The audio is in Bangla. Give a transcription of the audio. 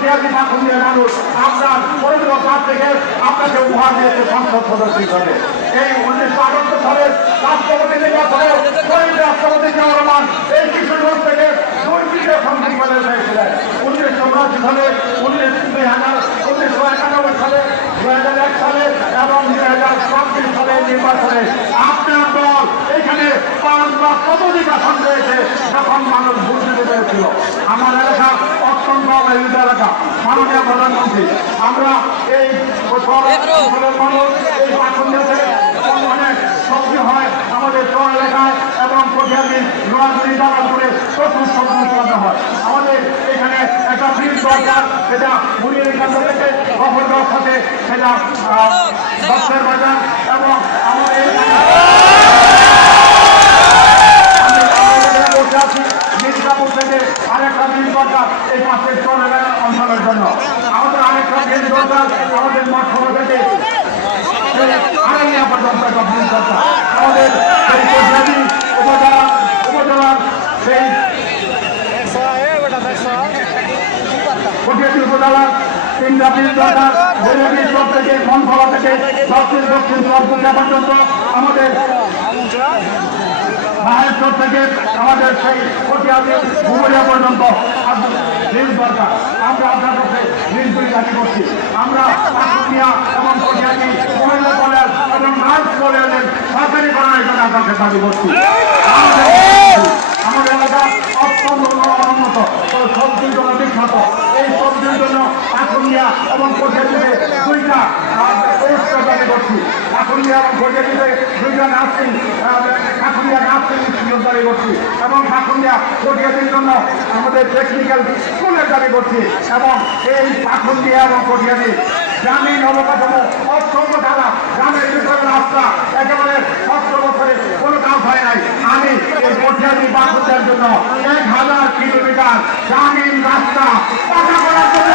কটিয়াদি পাখুন্দিয়া মানুষ আপনার পরিবার থেকে আপনাকে উপহার দিয়েছে সংসদ সদস্য হিসাবে। এই 1978 সালের রাষ্ট্রপতি নির্বাচনে শহীদ রাষ্ট্রপতি জিয়াউর রহমান এই কিশোরগঞ্জ থেকে দুর্নীতির সম্মুখীন হয়েছিলেন। 1979 সালে 1991 সালে 2001 সালে এবং 2024 সালে নির্বাচনে আপনার দল এখানে 5 লাখ শতাধিক আসন রয়েছে। তখন মানুষ বুঝতে পেরেছিল। আমার এলাকা অত্যন্ত অবহেলিত এলাকা। মাননীয় প্রধানমন্ত্রী, আমরা এই মানুষ এই পাখন্দিয়াতে অনেক সবজি হয় আমাদের চর এলাকায় এবং কটিয়াদি নোয়াখালী দালালপুরে প্রচুর সবজি উৎপন্ন হয়। আমাদের এখানে একটা ব্রিজ দরকার, সেটা মুড়ির কাছ থেকে গফরগাঁওর সাথে সেটা দশের বাজার এবং আমাদের মির্জাপুর থেকে আরেকটা ব্রিজ দরকার এই পাশের চর এলাকা অঞ্চলের জন্য। আমাদের আরেকটা ব্রিজ দরকার আমাদের মঠসভা থেকে আড়াইয়া পর্যন্ত একটা ব্রিজ দরকার। আমাদের সেই কটিয়াদি উপজেলার সেই কটিয়াদি উপজেলার 3টা ব্রিজ দরকার। বেরিয়াদি চর থেকে মনসভা থেকে দক্ষিণ চর পর্যন্ত আমাদের মাহেশ্বর থেকে আমাদের সেই কটিয়াদি ঘুমরিয়া পর্যন্ত ব্রিজ দরকার। আমরা আপনার কাছে ব্রিজ দাবি করছি। আমরা পাখুন্দিয়া এবং কটিয়াদি মহিলা কলেজ এবং নার্স কলেজের সরকারি করার জন্য আপনাকে দাবি করছি। আমাদের এলাকা অত্যন্ত উন্নত সবজির জন্য বিখ্যাত। এই সবজির জন্য পাখুন্দিয়া এবং কটিয়াদিতে 2টা পুরস্কার দাবি করছি। পাখুন্দিয়া এবং কটিয়াদিতে 2টা নার্সিং পাখুন্দিয়া নার্সিং ইনস্টিটিউট দাবি করছি এবং পাখুন্দিয়া কটিয়াদির জন্য আমাদের টেকনিক্যাল স্কুলের দাবি করছি। এবং এই পাখুন্দিয়া এবং কটিয়াদি গ্রামীণ অবকাঠামো অসংখ্য টাকা গ্রামের ভিতরে রাস্তা একেবারে 17 বছরে কোনো কাজ হয় নাই। আমি এই কটিয়াদি পাখুন্দিয়ার জন্য 1000 কিলোমিটার গ্রামীণ রাস্তা পাকা করার জন্য